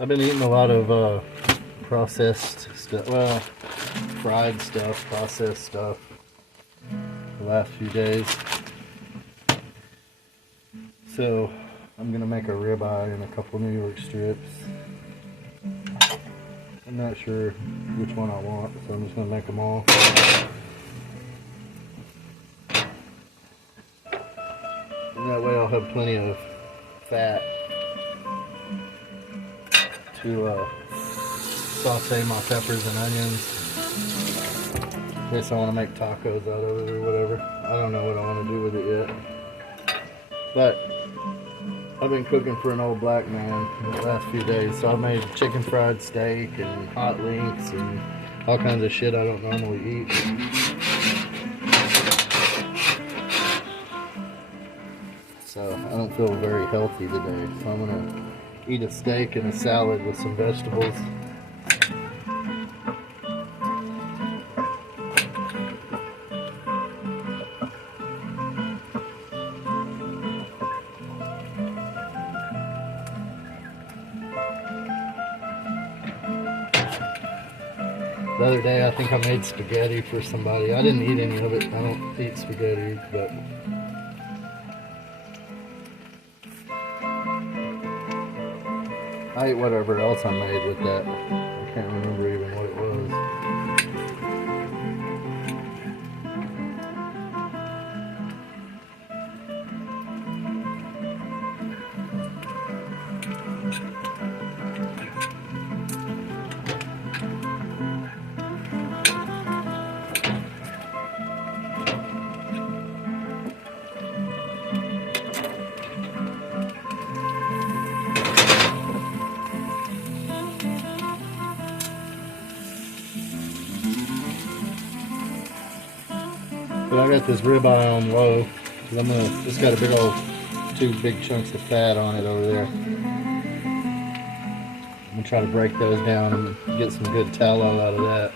I've been eating a lot of processed stuff, well, fried stuff, processed stuff the last few days. So I'm gonna make a ribeye and a couple New York strips. I'm not sure which one I want, so I'm just gonna make them all. And that way I'll have plenty of fat to saute my peppers and onions. In case I want to make tacos out of it or whatever. I don't know what I want to do with it yet. But I've been cooking for an old black man the last few days, so I made chicken fried steak and hot links and all kinds of shit I don't normally eat. So I don't feel very healthy today, so I'm gonna eat a steak and a salad with some vegetables. The other day I think I made spaghetti for somebody. I didn't eat any of it. I don't eat spaghetti, but I ate whatever else I made with that. I can't remember even what it was. But I got this ribeye on low because it's got a big old 2 big chunks of fat on it over there. I'm gonna try to break those down and get some good tallow out of that.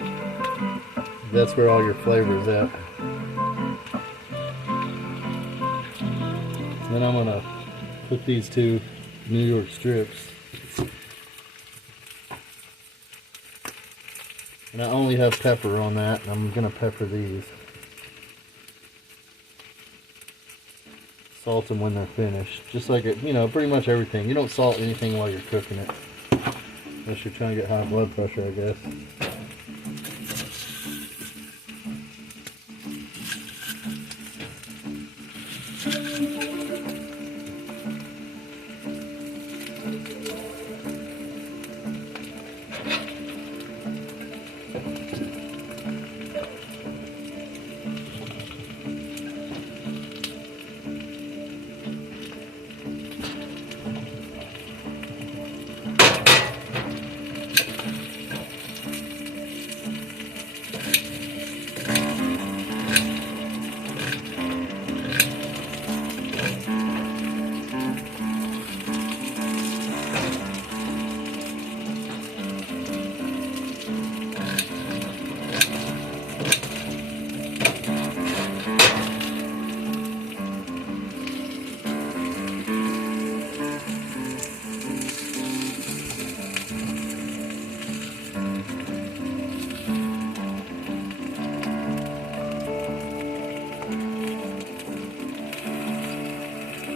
That's where all your flavor's at. Then I'm gonna put these 2 New York strips. And I only have pepper on that, and I'm gonna pepper these. Salt them when they're finished. Just like it, you know, pretty much everything. You don't salt anything while you're cooking it. Unless you're trying to get high blood pressure, I guess.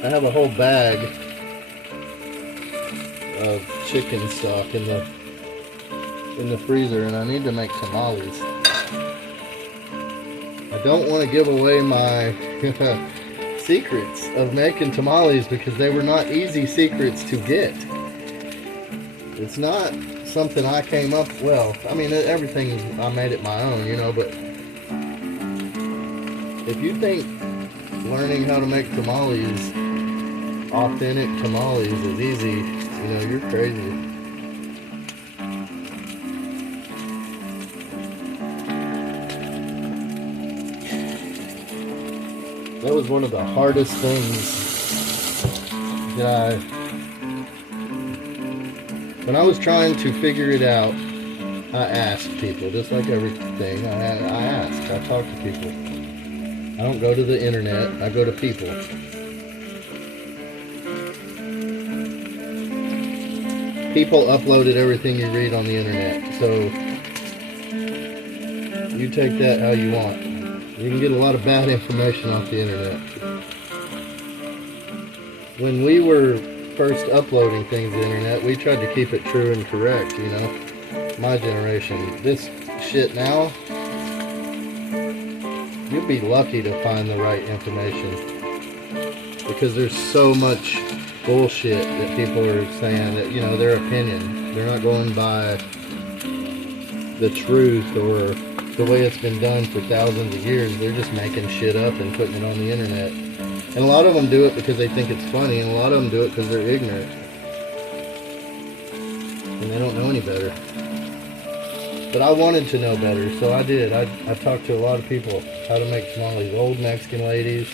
I have a whole bag of chicken stock in the freezer, and I need to make tamales. I don't want to give away my secrets of making tamales because they were not easy secrets to get. It's not something I came up, well, I mean, everything I made it my own, you know, but if you think learning how to make tamales, authentic tamales, is easy, you know, you're crazy. That was one of the hardest things that when I was trying to figure it out, I asked people, just like everything. I asked, I talked to people. I don't go to the internet, I go to people. people uploaded everything you read on the internet, so you take that how you want. You can get a lot of bad information off the internet. When we were first uploading things to the internet, we tried to keep it true and correct, you know. My generation. This shit now, you'll be lucky to find the right information, because there's so much bullshit that people are saying that, you know, their opinion. They're not going by the truth or the way it's been done for thousands of years. They're just making shit up and putting it on the internet. And a lot of them do it because they think it's funny, and a lot of them do it because they're ignorant. And they don't know any better. But I wanted to know better, so I did. I talked to a lot of people how to make tamales. Old Mexican ladies.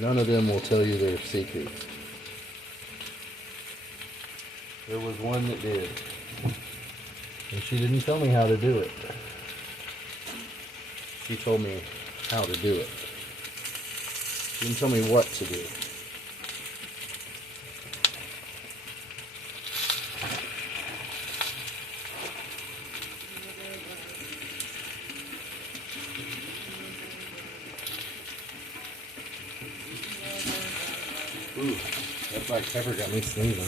None of them will tell you their secrets. There was one that did. And she didn't tell me how to do it. She told me how to do it. She didn't tell me what to do. Ooh, that black pepper got me sneezing.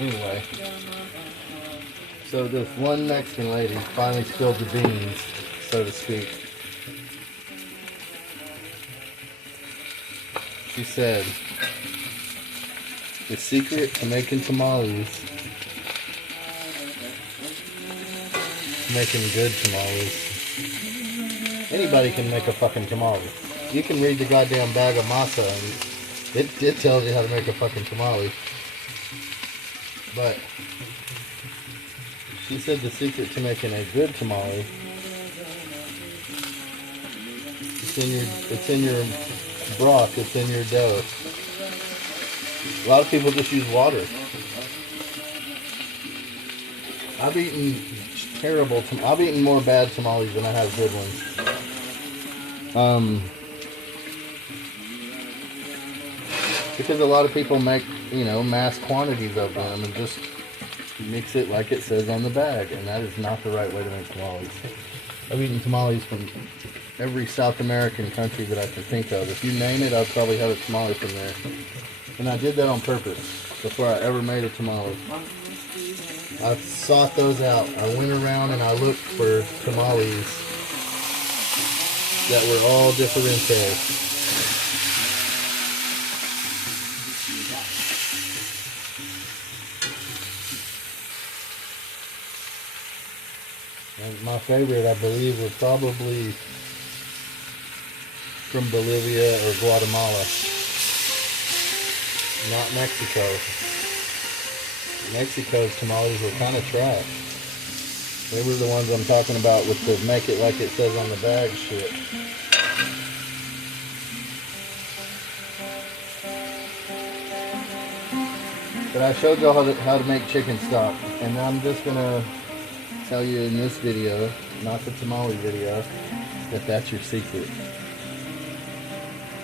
Anyway, so this one Mexican lady finally spilled the beans, so to speak. She said, the secret to making tamales, making good tamales, anybody can make a fucking tamale. You can read the goddamn bag of masa and it tells you how to make a fucking tamale. But she said the secret to making a good tamale, it's in your broth, it's in your dough. A lot of people just use water. I've eaten I've eaten more bad tamales than I have good ones. Because a lot of people make, you know, mass quantities of them and just mix it like it says on the bag, and that is not the right way to make tamales. I've eaten tamales from every South American country that I can think of. If you name it, I'll probably have a tamale from there. And I did that on purpose before I ever made a tamale. I sought those out. I went around and I looked for tamales that were all differente. And my favorite, I believe, were probably from Bolivia or Guatemala. Not Mexico. Mexico's tamales were kind of trash. They were the ones I'm talking about with the make it like it says on the bag shit. But I showed y'all how to make chicken stock, and I'm just gonna tell you in this video, not the tamale video, that that's your secret.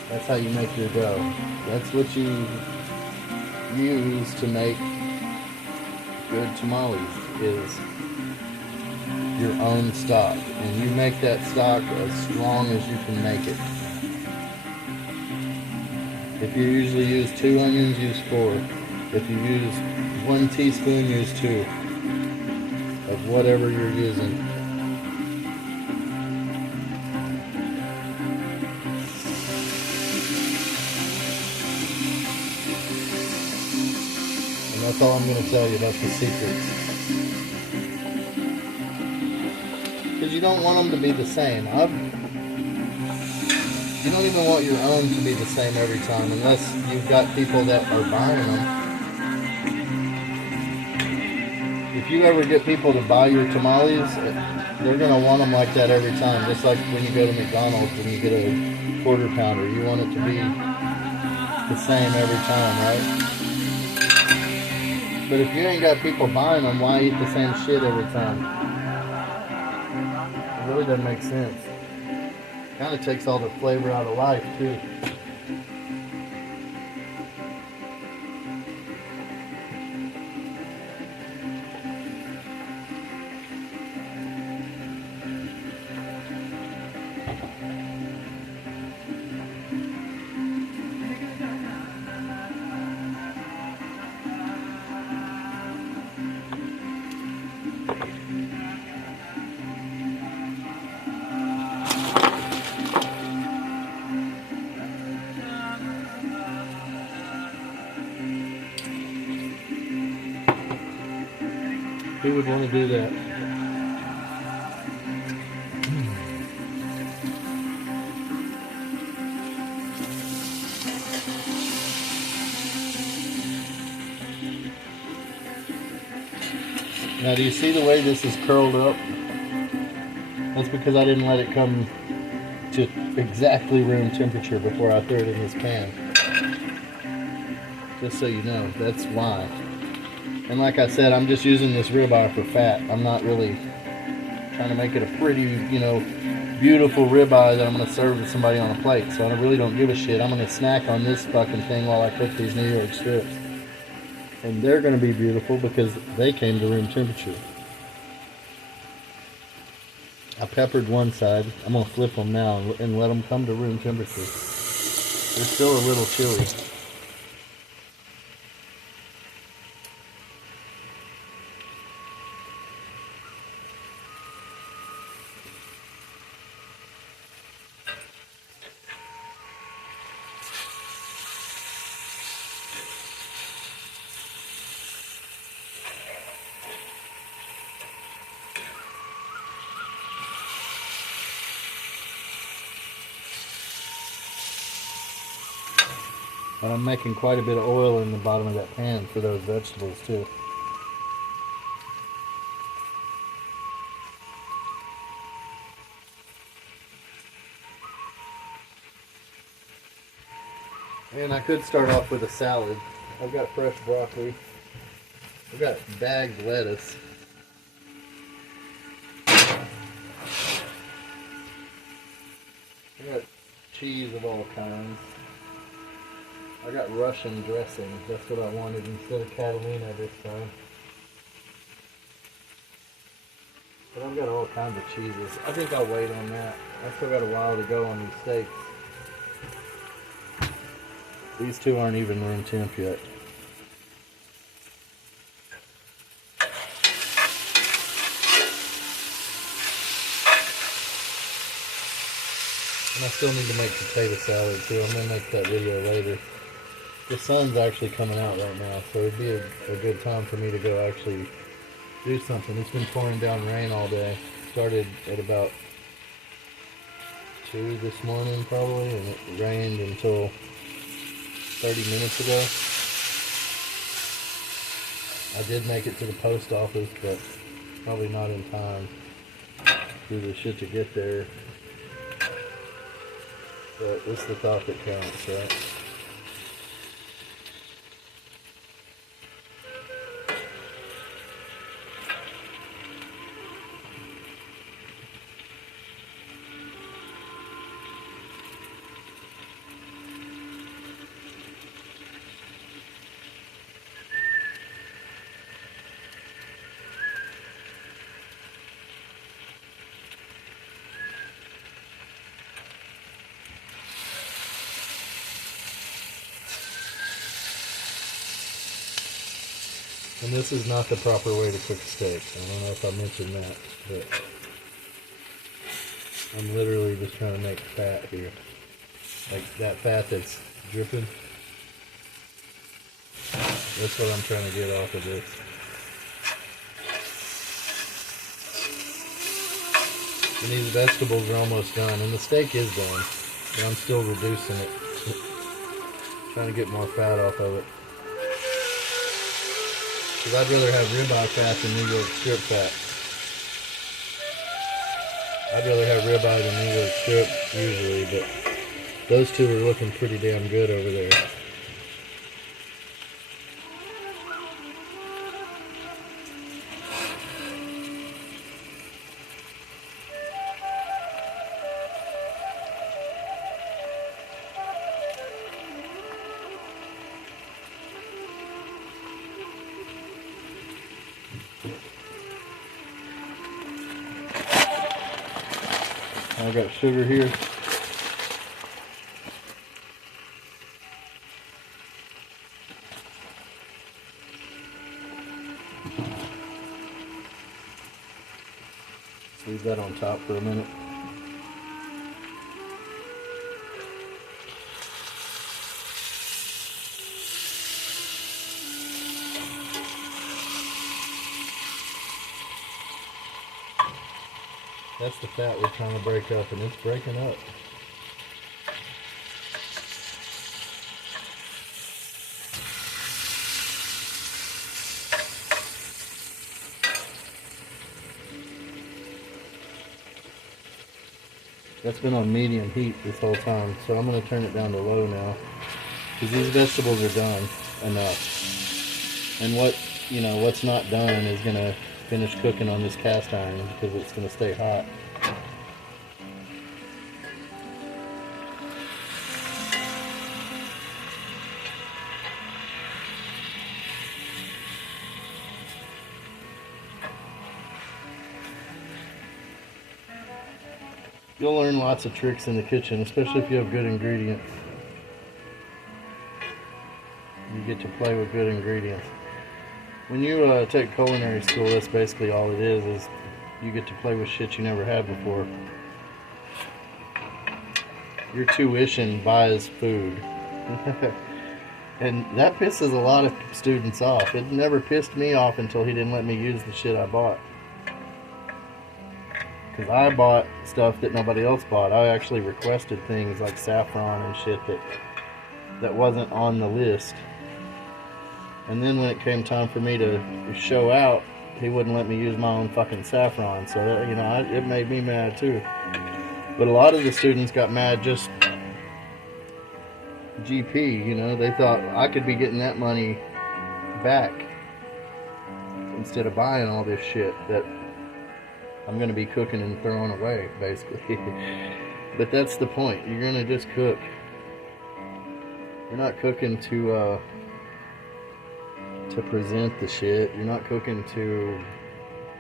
That's how you make your dough. That's what you use to make good tamales, is your own stock. And you make that stock as strong as you can make it. If you usually use 2 onions, use 4. If you use 1 teaspoon, use 2. Of whatever you're using. And that's all I'm going to tell you. That's the secret. Because you don't want them to be the same. You don't even want your own to be the same every time, unless you've got people that are buying them. If you ever get people to buy your tamales, they're going to want them like that every time. Just like when you go to McDonald's and you get a quarter pounder. You want it to be the same every time, right? But if you ain't got people buying them, why eat the same shit every time? It really doesn't make sense. Kind of takes all the flavor out of life, too. Who would want to do that? Now, do you see the way this is curled up? That's because I didn't let it come to exactly room temperature before I threw it in this pan. Just so you know, that's why. And like I said, I'm just using this ribeye for fat. I'm not really trying to make it a pretty, you know, beautiful ribeye that I'm going to serve to somebody on a plate. So I really don't give a shit. I'm going to snack on this fucking thing while I cook these New York strips. And they're going to be beautiful because they came to room temperature. I peppered one side. I'm going to flip them now and let them come to room temperature. They're still a little chilly. And I'm making quite a bit of oil in the bottom of that pan for those vegetables too. And I could start off with a salad. I've got fresh broccoli. I've got bagged lettuce. I got cheese of all kinds. I got Russian dressing. That's what I wanted instead of Catalina this time. But I've got all kinds of cheeses. I think I'll wait on that. I still got a while to go on these steaks. These two aren't even room temp yet. And I still need to make potato salad too. I'm going to make that video later. The sun's actually coming out right now, so it'd be a good time for me to go actually do something. It's been pouring down rain all day. Started at about 2 this morning probably, and it rained until 30 minutes ago. I did make it to the post office, but probably not in time to do the shit to get there. But it's the thought that counts, right? And this is not the proper way to cook steak. I don't know if I mentioned that, but I'm literally just trying to make fat here. Like that fat that's dripping. That's what I'm trying to get off of this. And these vegetables are almost done, and the steak is done, but I'm still reducing it. Trying to get more fat off of it. Because I'd rather have ribeye fat than New York strip fat. I'd rather have ribeye than New York strip usually, but those two are looking pretty damn good over there. I've got sugar here. Leave that on top for a minute. That's the fat we're trying to break up, and it's breaking up. That's been on medium heat this whole time, so I'm going to turn it down to low now, because these vegetables are done enough. And what's not done is going to finish cooking on this cast iron, because it's going to stay hot. You'll learn lots of tricks in the kitchen, especially if you have good ingredients. You get to play with good ingredients. When you take culinary school, that's basically all it is you get to play with shit you never had before. Your tuition buys food. And that pisses a lot of students off. It never pissed me off until he didn't let me use the shit I bought. Because I bought stuff that nobody else bought. I actually requested things like saffron and shit that wasn't on the list. And then when it came time for me to show out, he wouldn't let me use my own fucking saffron. So that, it made me mad too. But a lot of the students got mad just GP, they thought I could be getting that money back instead of buying all this shit that I'm going to be cooking and throwing away, basically. But that's the point. You're going to just cook. You're not cooking to present the shit. You're not cooking to...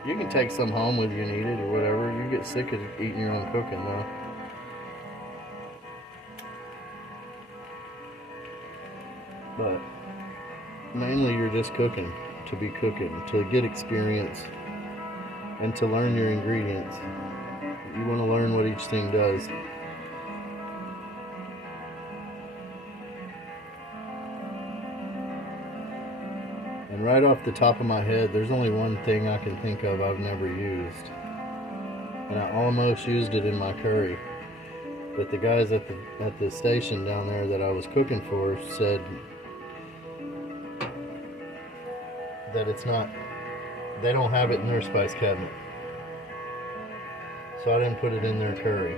You can take some home with you and eat it or whatever. You get sick of eating your own cooking, though. But mainly you're just cooking to be cooking, to get experience. And to learn your ingredients. You want to learn what each thing does. And right off the top of my head, there's only one thing I can think of I've never used. And I almost used it in my curry. But the guys at the station down there that I was cooking for said that it's not... They don't have it in their spice cabinet. So I didn't put it in their curry.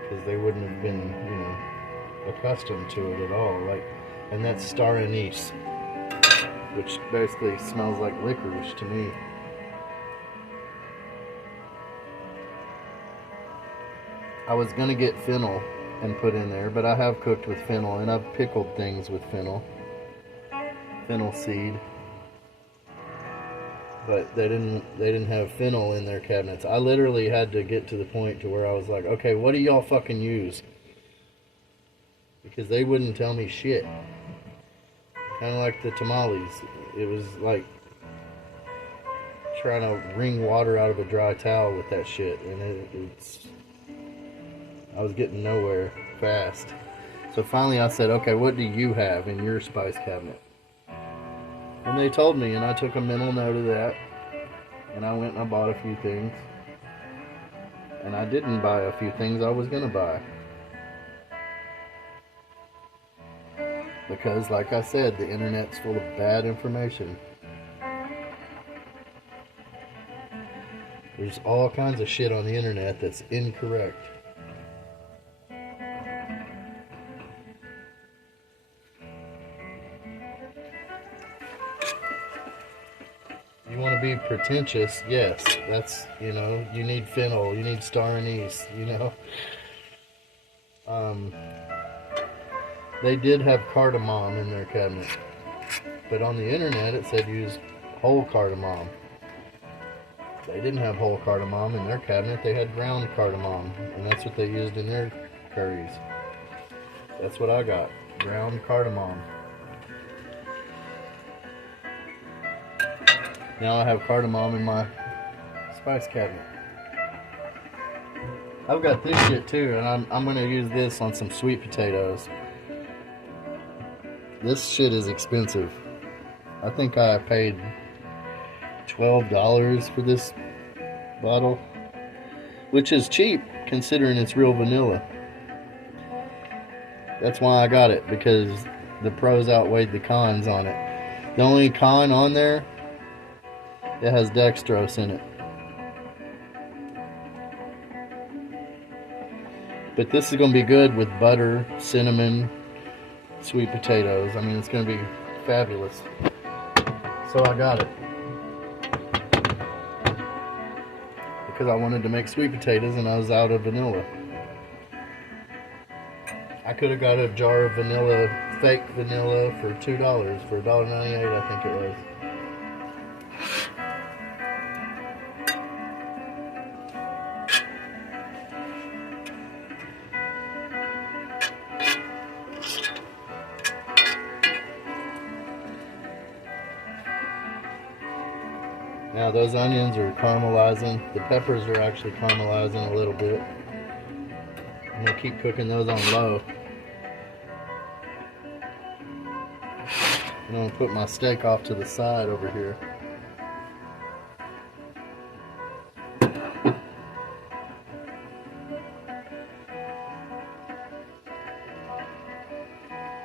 Because they wouldn't have been, accustomed to it at all. And that's star anise, which basically smells like licorice to me. I was going to get fennel and put in there, but I have cooked with fennel, and I've pickled things with fennel. Fennel seed. But they didn't have fennel in their cabinets. I literally had to get to the point to where I was like, okay, what do y'all fucking use? Because they wouldn't tell me shit. Kind of like the tamales. It was like trying to wring water out of a dry towel with that shit. And I was getting nowhere fast. So finally I said, okay, what do you have in your spice cabinet? And they told me, and I took a mental note of that. And I went and I bought a few things. And I didn't buy a few things I was going to buy. Because, like I said, the internet's full of bad information. There's all kinds of shit on the internet that's incorrect. You want to be pretentious, yes. That's, you need fennel, you need star anise, They did have cardamom in their cabinet. But on the internet it said use whole cardamom. They didn't have whole cardamom in their cabinet, they had ground cardamom. And that's what they used in their curries. That's what I got, ground cardamom. Now I have cardamom in my spice cabinet. I've got this shit too, and I'm going to use this on some sweet potatoes. This shit is expensive. I think I paid $12 for this bottle, which is cheap considering it's real vanilla. That's why I got it, because the pros outweighed the cons on it. The only con on there, it has dextrose in it. But this is going to be good with butter, cinnamon, sweet potatoes. I mean, it's going to be fabulous. So I got it. Because I wanted to make sweet potatoes and I was out of vanilla. I could have got a jar of vanilla, fake vanilla, for $2, for $1.98 I think it was. Now those onions are caramelizing. The peppers are actually caramelizing a little bit. I'm going to keep cooking those on low. I'm going to put my steak off to the side over here.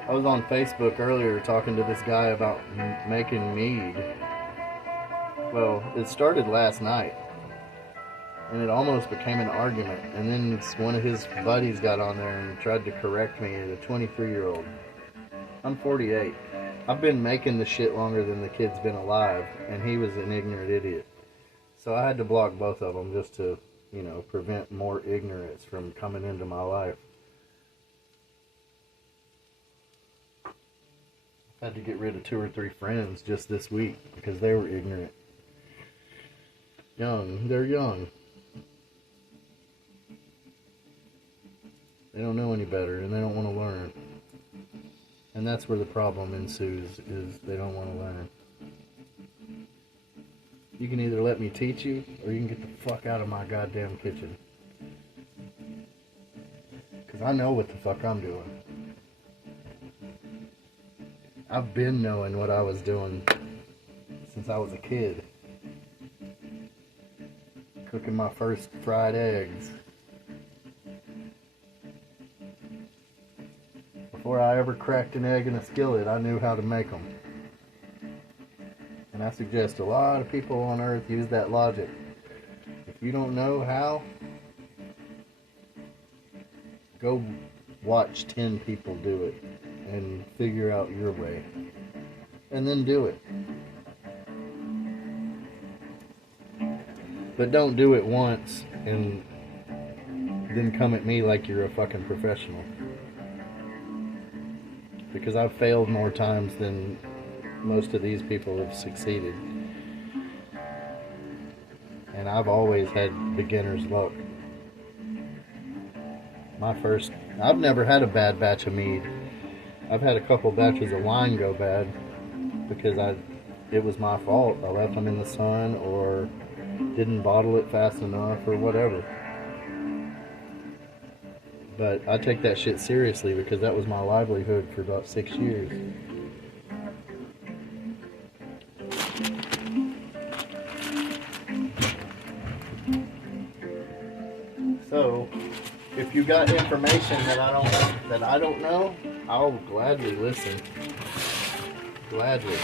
I was on Facebook earlier talking to this guy about making mead. Well, it started last night, and it almost became an argument, and then one of his buddies got on there and tried to correct me as a 23-year-old. I'm 48. I've been making the shit longer than the kid's been alive, and he was an ignorant idiot. So I had to block both of them just to, you know, prevent more ignorance from coming into my life. I had to get rid of 2 or 3 friends just this week because they were ignorant. They're young. They don't know any better, and they don't want to learn. And that's where the problem ensues, is they don't want to learn. You can either let me teach you, or you can get the fuck out of my goddamn kitchen. Because I know what the fuck I'm doing. I've been knowing what I was doing since I was a kid. Cooking my first fried eggs. Before I ever cracked an egg in a skillet, I knew how to make them. And I suggest a lot of people on earth use that logic. If you don't know how, go watch 10 people do it and figure out your way. And then do it. But don't do it once and then come at me like you're a fucking professional. Because I've failed more times than most of these people have succeeded. And I've always had beginner's luck. I've never had a bad batch of mead. I've had a couple batches of wine go bad because it was my fault. I left them in the sun or didn't bottle it fast enough or whatever. But I take that shit seriously because that was my livelihood for about 6 years. So, if you got information that I don't know, I'll gladly listen. Gladly.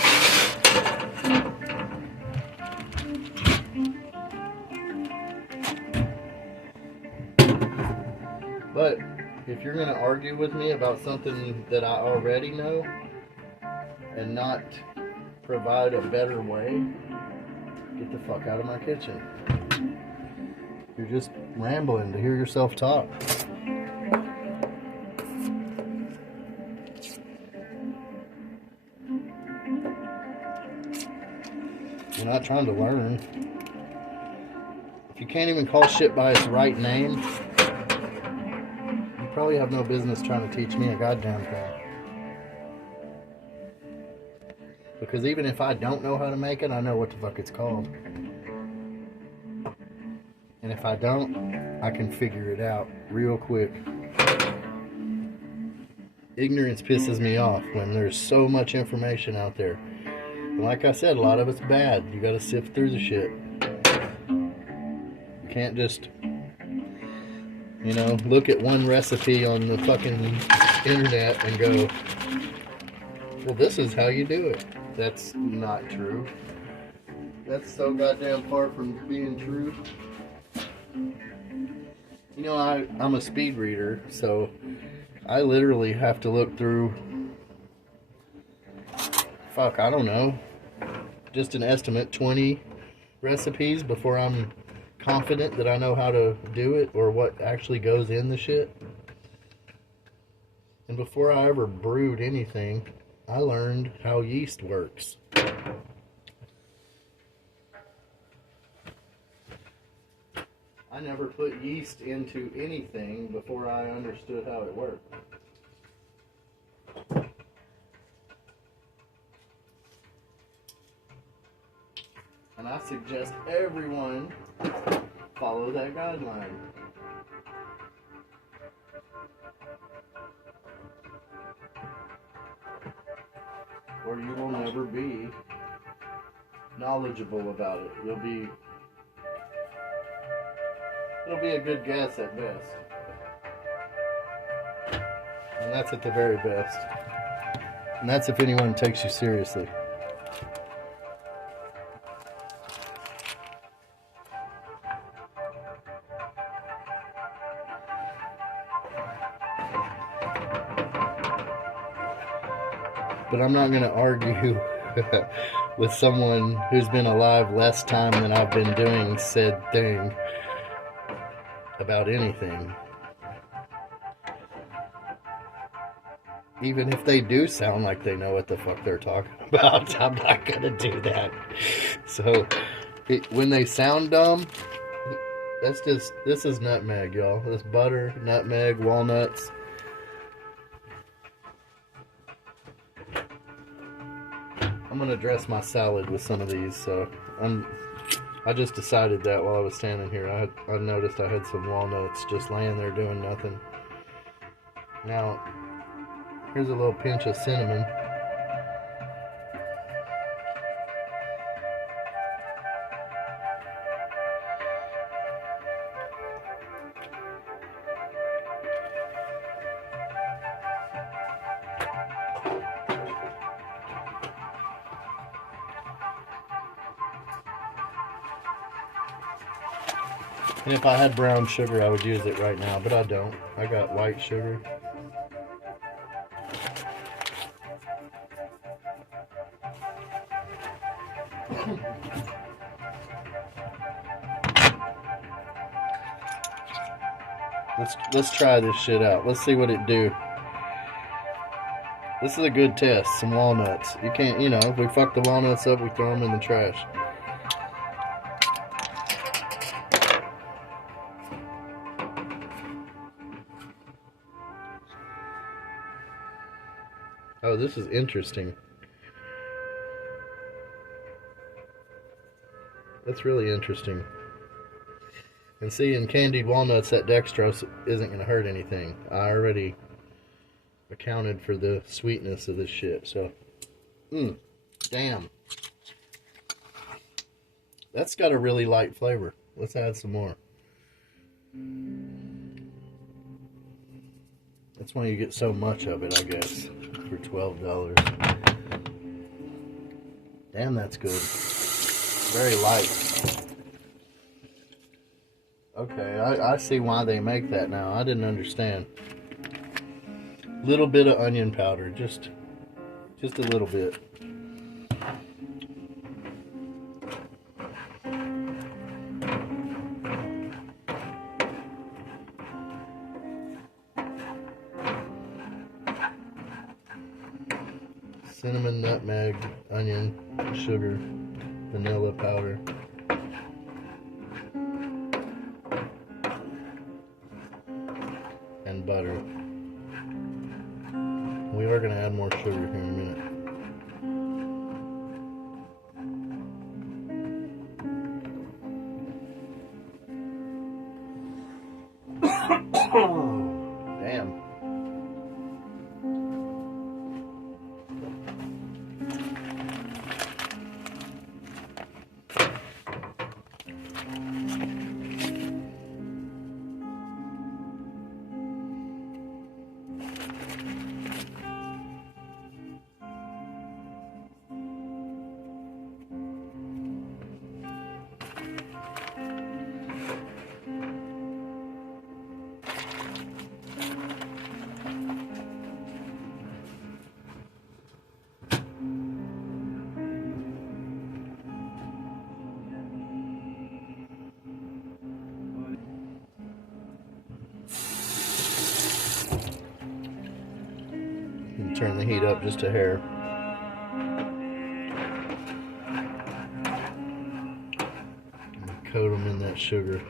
But if you're going to argue with me about something that I already know and not provide a better way, get the fuck out of my kitchen. You're just rambling to hear yourself talk. You're not trying to learn. If you can't even call shit by its right name, you probably have no business trying to teach me a goddamn thing. Because even if I don't know how to make it, I know what the fuck it's called. And if I don't, I can figure it out real quick. Ignorance pisses me off when there's so much information out there. And like I said, a lot of it's bad. You gotta sift through the shit. can't just, you know, look at one recipe on the fucking internet and go, well, this is how you do it. That's not true. That's so goddamn far from being true. You know, I'm a speed reader, so I literally have to look through, fuck, I don't know, just an estimate, 20 recipes before I'm confident that I know how to do it or what actually goes in the shit. And before I ever brewed anything, I learned how yeast works. I never put yeast into anything before I understood how it worked. And I suggest everyone follow that guideline. Or you will never be knowledgeable about it. It'll be a good guess at best. And that's at the very best. And that's if anyone takes you seriously. But I'm not going to argue with someone who's been alive less time than I've been doing said thing about anything. Even if they do sound like they know what the fuck they're talking about, I'm not going to do that. So, when they sound dumb, this is nutmeg, y'all. This butter, nutmeg, walnuts. I'm gonna dress my salad with some of these, so I just decided that while I was standing here. I noticed I had some walnuts just laying there doing nothing. Now, here's a little pinch of cinnamon. And if I had brown sugar, I would use it right now, but I don't. I got white sugar. Let's try this shit out. Let's see what it do. This is a good test. Some walnuts. You can't, you know, if we fuck the walnuts up, we throw them in the trash. Oh, this is interesting. That's really interesting. And see, in candied walnuts, that dextrose isn't going to hurt anything. I already accounted for the sweetness of this shit, so. Damn. That's got a really light flavor. Let's add some more. That's why you get so much of it, I guess, for $12. Damn, that's good. Very light. Okay, I see why they make that now. I didn't understand. Little bit of onion powder, just a little bit. Cinnamon, nutmeg, onion, sugar, vanilla powder. And butter. We are going to add more sugar here in a minute. Damn. Turn the heat up just a hair. And coat them in that sugar.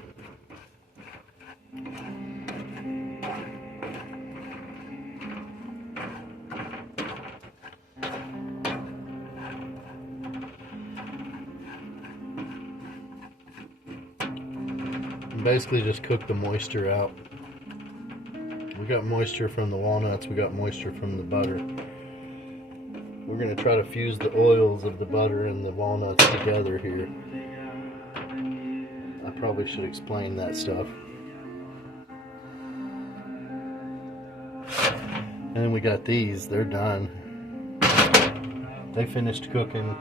And basically just cook the moisture out. We got moisture from the walnuts, we got moisture from the butter. We're going to try to fuse the oils of the butter and the walnuts together here. I probably should explain that stuff. And then we got these, they're done. They finished cooking.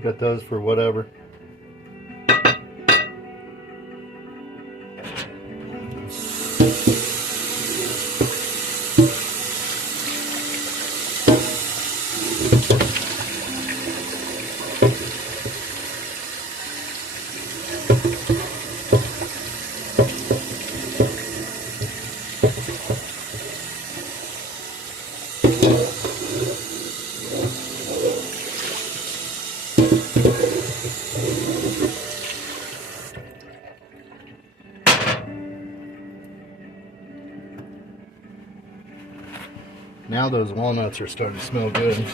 Got those for whatever. Now those walnuts are starting to smell good.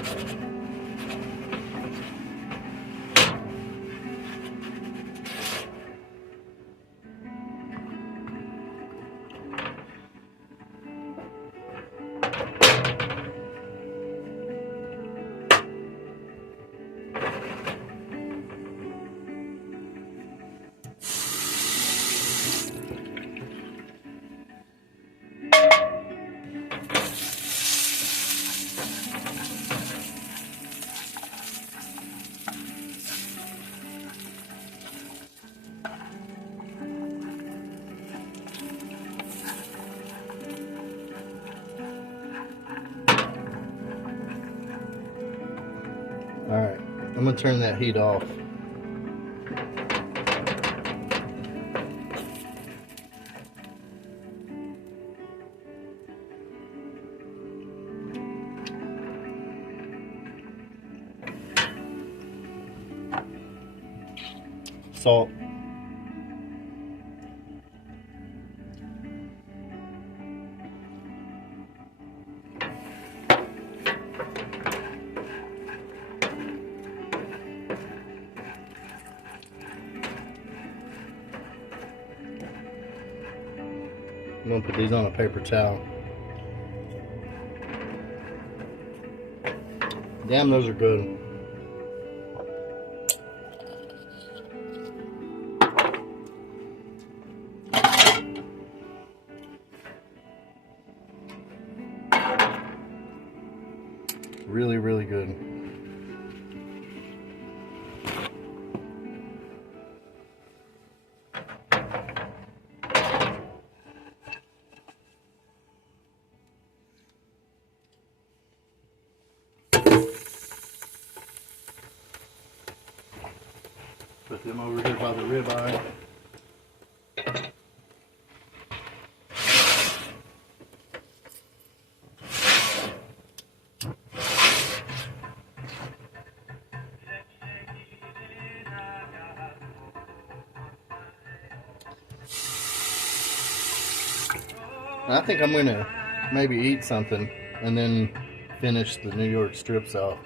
I'm gonna turn that heat off. Salt. I'm gonna put these on a paper towel. Damn, those are good. Really, really good. Put them over here by the ribeye. I think I'm gonna maybe eat something and then finish the New York strips off.